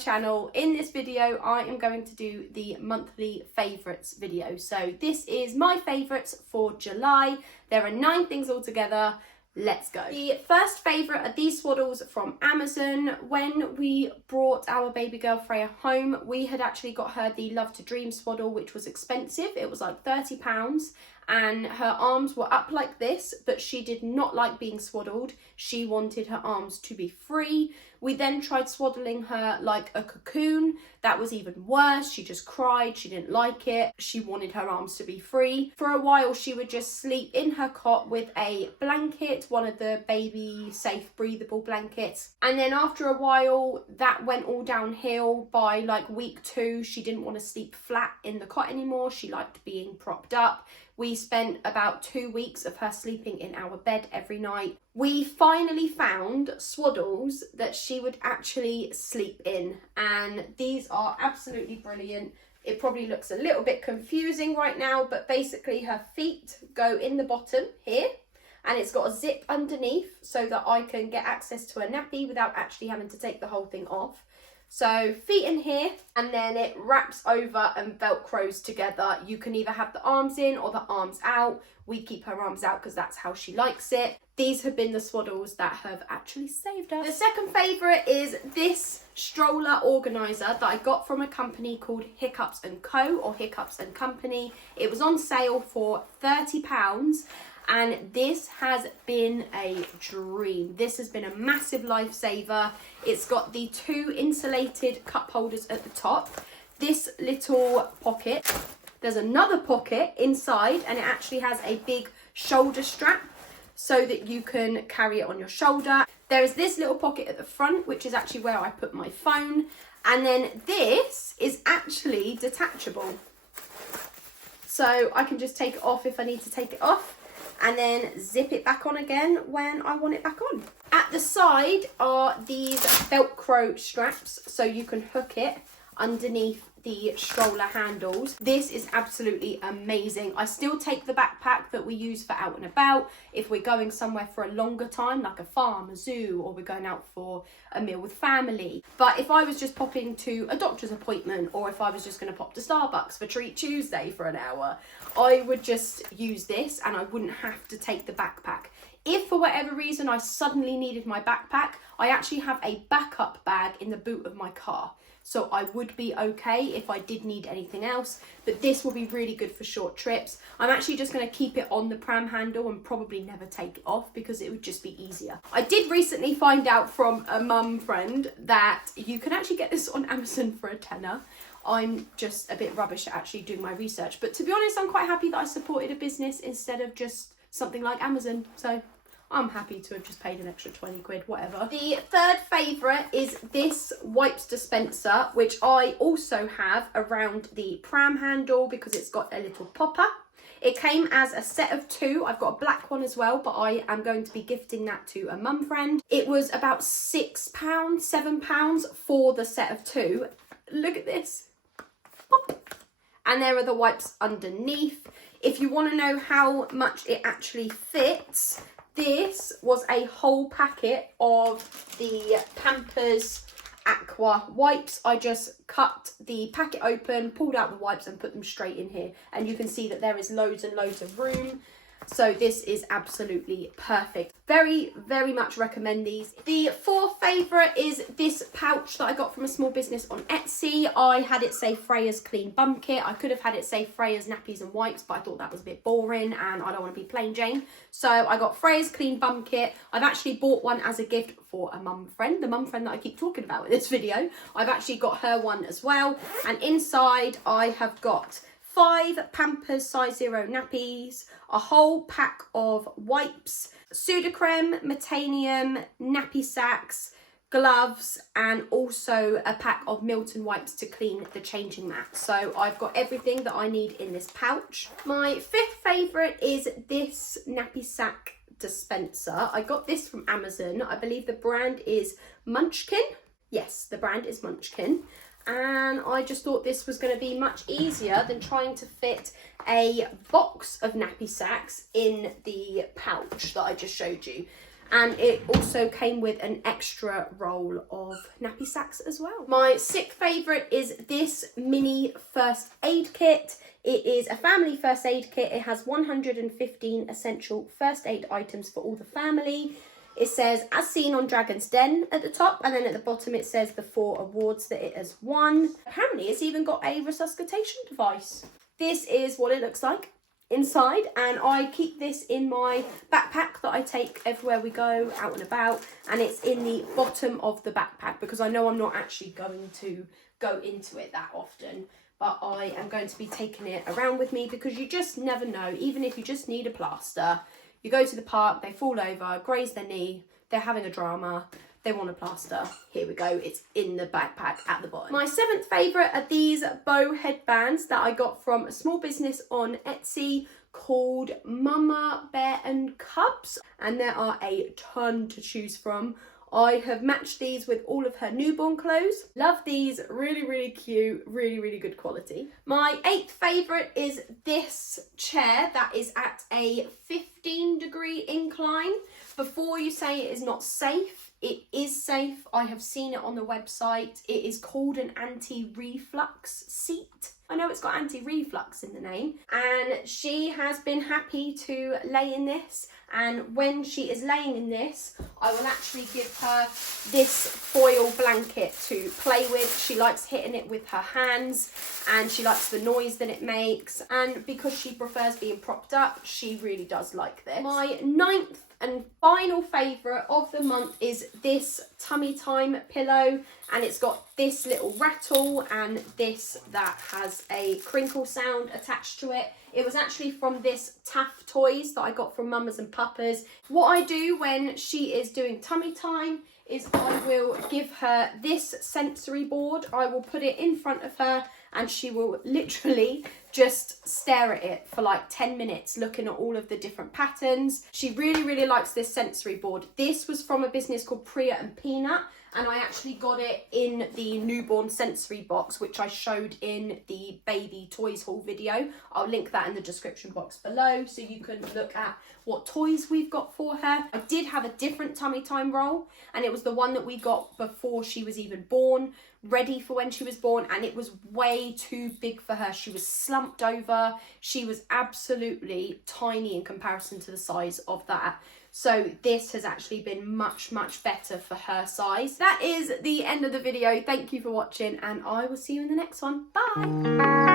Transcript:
channel. In this video I am going to do the monthly favourites video. So this is my favourites for July. There are 9 things altogether. Let's go. The first favourite are these Swaddles from Amazon. When we brought our baby girl Freya home, we had actually got her the Love to Dream swaddle, which was expensive. It was like £30 and her arms were up like this, but she did not like being swaddled. She wanted her arms to be free. We then tried swaddling her like a cocoon. That was even worse. She just cried. She didn't like it. She wanted her arms to be free. For a while, she would just sleep in her cot with a blanket, one of the baby safe breathable blankets. And then after a while, that went all downhill. By like week 2, she didn't want to sleep flat in the cot anymore. She liked being propped up. We spent about 2 weeks of her sleeping in our bed every night. We finally found swaddles that she would actually sleep in, and these are absolutely brilliant. It probably looks a little bit confusing right now, but basically her feet go in the bottom here, and it's got a zip underneath so that I can get access to a nappy without actually having to take the whole thing off. So feet in here, and then it wraps over and velcros together. You can either have the arms in or the arms out. We keep her arms out because that's how she likes it. These have been the swaddles that have actually saved us. The second favourite is this stroller organiser that I got from a company called Hiccups & Co. or Hiccups & Company. It was on sale for £30. And this has been a dream. This has been a massive lifesaver. It's got the 2 insulated cup holders at the top, this little pocket. There's another pocket inside, and it actually has a big shoulder strap so that you can carry it on your shoulder. There is this little pocket at the front, which is actually where I put my phone. And then this is actually detachable. So I can just take it off if I need to take it off, and then zip it back on again when I want it back on. At the side are these Velcro straps, so you can hook it underneath the stroller handles. This is absolutely amazing. I still take the backpack that we use for out and about if we're going somewhere for a longer time, like a farm, a zoo, or we're going out for a meal with family. But if I was just popping to a doctor's appointment, or if I was just going to pop to Starbucks for Treat Tuesday for an hour, I would just use this and I wouldn't have to take the backpack. If for whatever reason I suddenly needed my backpack, I actually have a backup bag in the boot of my car. So I would be okay if I did need anything else, but this will be really good for short trips. I'm actually just going to keep it on the pram handle and probably never take it off because it would just be easier. I did recently find out from a mum friend that you can actually get this on Amazon for £10. I'm just a bit rubbish at actually doing my research, but to be honest, I'm quite happy that I supported a business instead of just something like Amazon. So I'm happy to have just paid an extra 20 quid, whatever. The third favourite is this wipes dispenser, which I also have around the pram handle because it's got a little popper. It came as a set of 2. I've got a black one as well, but I am going to be gifting that to a mum friend. It was about £6, £7 for the set of 2. Look at this. Pop. And there are the wipes underneath. If you want to know how much it actually fits, this was a whole packet of the Pampers Aqua wipes. I just cut the packet open, pulled out the wipes and put them straight in here. And you can see that there is loads and loads of room. So this is absolutely perfect. Very, very much recommend these. The fourth favourite is this pouch that I got from a small business on Etsy. I had it say Freya's Clean Bum Kit. I could have had it say Freya's Nappies and Wipes, but I thought that was a bit boring and I don't want to be plain Jane. So I got Freya's Clean Bum Kit. I've actually bought one as a gift for a mum friend, the mum friend that I keep talking about in this video. I've actually got her one as well. And inside I have got 5 Pampers size 0 nappies, a whole pack of wipes, Sudocrem, Metanium, nappy sacks, gloves, and also a pack of Milton wipes to clean the changing mat. So I've got everything that I need in this pouch. My fifth favourite is this nappy sack dispenser. I got this from Amazon. I believe the brand is Munchkin. Yes, the brand is Munchkin. And I just thought this was going to be much easier than trying to fit a box of nappy sacks in the pouch that I just showed you. and it also came with an extra roll of nappy sacks as well. My 6th favourite is this mini first aid kit. It is a family first aid kit. It has 115 essential first aid items for all the family. It says, as seen on Dragon's Den at the top, and then at the bottom it says the 4 awards that it has won. Apparently it's even got a resuscitation device. This is what it looks like inside, and I keep this in my backpack that I take everywhere we go out and about, and it's in the bottom of the backpack because I know I'm not actually going to go into it that often, but I am going to be taking it around with me because you just never know. Even if you just need a plaster, you go to the park, they fall over, graze their knee, they're having a drama, they want a plaster. Here we go, it's in the backpack at the bottom. My 7th favourite are these bow headbands that I got from a small business on Etsy called Mama Bear and Cubs, and there are a ton to choose from. I have matched these with all of her newborn clothes. Love these, really, really cute, really, really good quality. My 8th favourite is this chair that is at a 15-degree incline. Before you say it is not safe, it is safe. I have seen it on the website. It is called an anti-reflux seat. I know it's got anti-reflux in the name, and she has been happy to lay in this, and when she is laying in this, I will actually give her this foil blanket to play with. She likes hitting it with her hands, and she likes the noise that it makes, and because she prefers being propped up, she really does like this. My 9th and final favourite of the month is this tummy time pillow, and it's got this little rattle and this that has a crinkle sound attached to it. It was actually from this Taf Toys that I got from Mamas and Papas. What I do when she is doing tummy time is I will give her this sensory board. I will put it in front of her and she will literally just stare at it for like 10 minutes looking at all of the different patterns. She really, really likes this sensory board. This was from a business called Freya and Peanut, and I actually got it in the newborn sensory box, which I showed in the baby toys haul video. I'll link that in the description box below so you can look at what toys we've got for her. I did have a different tummy time roll, and it was the one that we got before she was even born, ready for when she was born, and it was way too big for her. She was slumped over. She was absolutely tiny in comparison to the size of that. So this has actually been much, much better for her size. That is the end of the video. Thank you for watching, and I will see you in the next one. Bye.